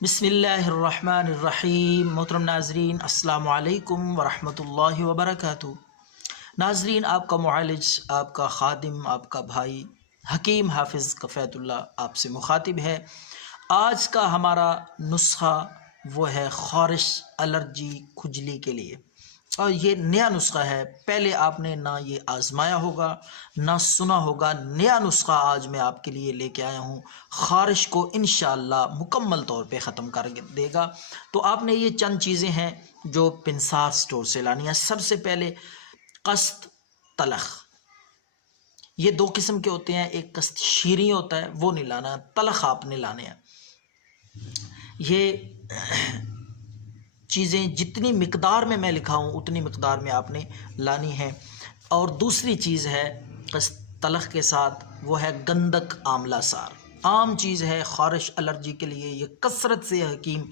بسم اللہ الرحمن الرحیم۔ محترم ناظرین، السلام علیکم ورحمۃ اللہ وبرکاتہ۔ ناظرین، آپ کا معالج، آپ کا خادم، آپ کا بھائی حکیم حافظ کفیت اللہ آپ سے مخاطب ہے۔ آج کا ہمارا نسخہ وہ ہے خارش، الرجی، کھجلی کے لیے، اور یہ نیا نسخہ ہے۔ پہلے آپ نے نہ یہ آزمایا ہوگا نہ سنا ہوگا۔ نیا نسخہ آج میں آپ کے لیے لے کے آیا ہوں، خارش کو انشاءاللہ مکمل طور پہ ختم کر دے گا۔ تو آپ نے یہ چند چیزیں ہیں جو پنسار سٹور سے لانی ہے۔ سب سے پہلے قسط تلخ، یہ دو قسم کے ہوتے ہیں، ایک قسط شیریں ہوتا ہے وہ نہیں لانا، تلخ آپ نے لانے ہیں۔ یہ چیزیں جتنی مقدار میں لکھا ہوں اتنی مقدار میں آپ نے لانی ہے۔ اور دوسری چیز ہے قسط تلخ کے ساتھ، وہ ہے گندک آملہ سار، عام چیز ہے خارش الرجی کے لیے، یہ کثرت سے حکیم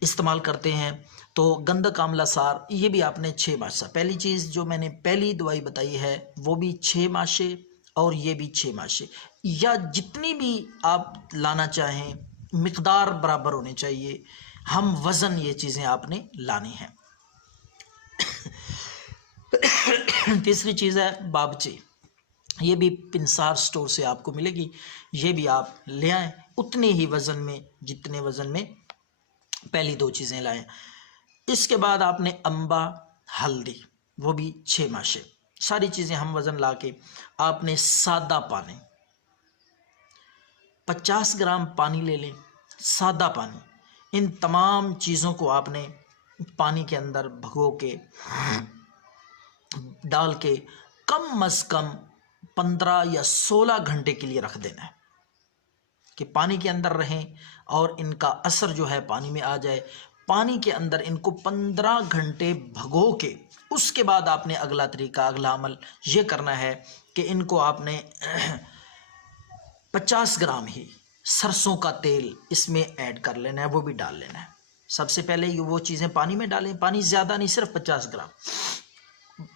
استعمال کرتے ہیں۔ تو گندک آملہ سار یہ بھی آپ نے 6 ماشے، پہلی چیز جو میں نے پہلی دوائی بتائی ہے وہ بھی 6 ماشے اور یہ بھی 6 ماشے، یا جتنی بھی آپ لانا چاہیں مقدار برابر ہونی چاہیے، ہم وزن یہ چیزیں آپ نے لانی ہیں۔ تیسری چیز ہے بابچی، یہ بھی پنسار سٹور سے آپ کو ملے گی، یہ بھی آپ لے آئیں اتنے ہی وزن میں جتنے وزن میں پہلی 2 چیزیں لائیں۔ اس کے بعد آپ نے امبا، ہلدی، وہ بھی 6 ماشے، ساری چیزیں ہم وزن لا کے آپ نے سادہ پانی 50 گرام پانی لے لیں، سادہ پانی، ان تمام چیزوں کو آپ نے پانی کے اندر بھگو کے ڈال کے کم از کم 15 یا 16 گھنٹے کے لیے رکھ دینا ہے کہ پانی کے اندر رہیں اور ان کا اثر جو ہے پانی میں آ جائے۔ پانی کے اندر ان کو 15 گھنٹے بھگو کے اس کے بعد آپ نے اگلا طریقہ، اگلا عمل یہ کرنا ہے کہ ان کو آپ نے 50 گرام ہی سرسوں کا تیل اس میں ایڈ کر لینا ہے، وہ بھی ڈال لینا ہے۔ سب سے پہلے یہ وہ چیزیں پانی میں ڈالیں، پانی زیادہ نہیں، صرف 50 گرام،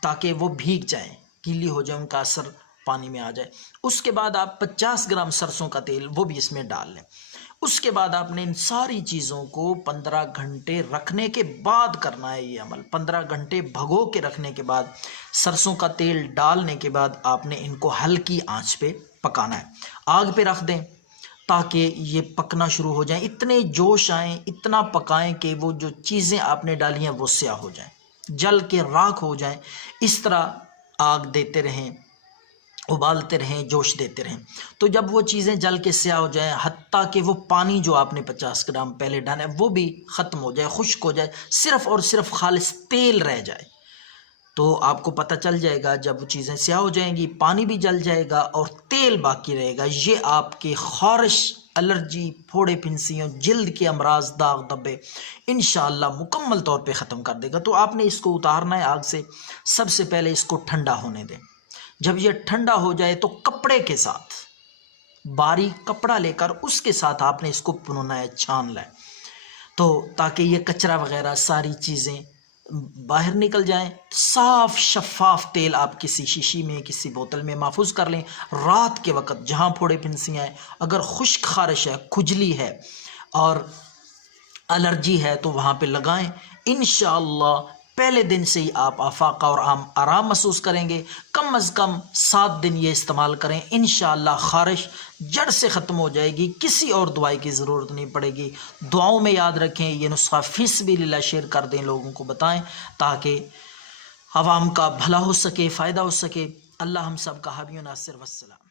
تاکہ وہ بھیگ جائیں، گیلی ہو جائے، ان کا اثر پانی میں آ جائے۔ اس کے بعد آپ 50 گرام سرسوں کا تیل وہ بھی اس میں ڈال لیں۔ اس کے بعد آپ نے ان ساری چیزوں کو 15 گھنٹے رکھنے کے بعد کرنا ہے یہ عمل۔ 15 گھنٹے بھگو کے رکھنے کے بعد سرسوں کا تیل ڈالنے کے بعد آپ نے ان کو ہلکی آنچ پہ پکانا ہے، آگ پہ رکھ دیں تاکہ یہ پکنا شروع ہو جائیں، اتنے جوش آئیں، اتنا پکائیں کہ وہ جو چیزیں آپ نے ڈالی ہیں وہ سیاہ ہو جائیں، جل کے راکھ ہو جائیں۔ اس طرح آگ دیتے رہیں، ابالتے رہیں، جوش دیتے رہیں، تو جب وہ چیزیں جل کے سیاہ ہو جائیں، حتیٰ کہ وہ پانی جو آپ نے 50 گرام پہلے ڈالا ہے وہ بھی ختم ہو جائے، خشک ہو جائے، صرف اور صرف خالص تیل رہ جائے، تو آپ کو پتہ چل جائے گا جب وہ چیزیں سیاہ ہو جائیں گی، پانی بھی جل جائے گا اور تیل باقی رہے گا، یہ آپ کے خارش، الرجی، پھوڑے پھنسیوں، جلد کے امراض، داغ دھبے انشاءاللہ مکمل طور پہ ختم کر دے گا۔ تو آپ نے اس کو اتارنا ہے آگ سے، سب سے پہلے اس کو ٹھنڈا ہونے دیں۔ جب یہ ٹھنڈا ہو جائے تو کپڑے کے ساتھ، باریک کپڑا لے کر اس کے ساتھ آپ نے اس کو بھنونا ہے، چھان لیں، تو تاکہ یہ کچرا وغیرہ ساری چیزیں باہر نکل جائیں۔ صاف شفاف تیل آپ کسی شیشی میں، کسی بوتل میں محفوظ کر لیں۔ رات کے وقت جہاں پھوڑے پھنسیاں ہیں، اگر خشک خارش ہے، کھجلی ہے اور الرجی ہے تو وہاں پہ لگائیں، انشاءاللہ پہلے دن سے ہی آپ افاقہ اور آرام محسوس کریں گے۔ کم از کم 7 دن یہ استعمال کریں، انشاءاللہ خارش جڑ سے ختم ہو جائے گی، کسی اور دوائی کی ضرورت نہیں پڑے گی۔ دعاؤں میں یاد رکھیں، یہ نسخہ فی سبیل اللہ شیئر کر دیں، لوگوں کو بتائیں تاکہ عوام کا بھلا ہو سکے، فائدہ ہو سکے۔ اللہ ہم سب کا حامی و ناصر، والسلام۔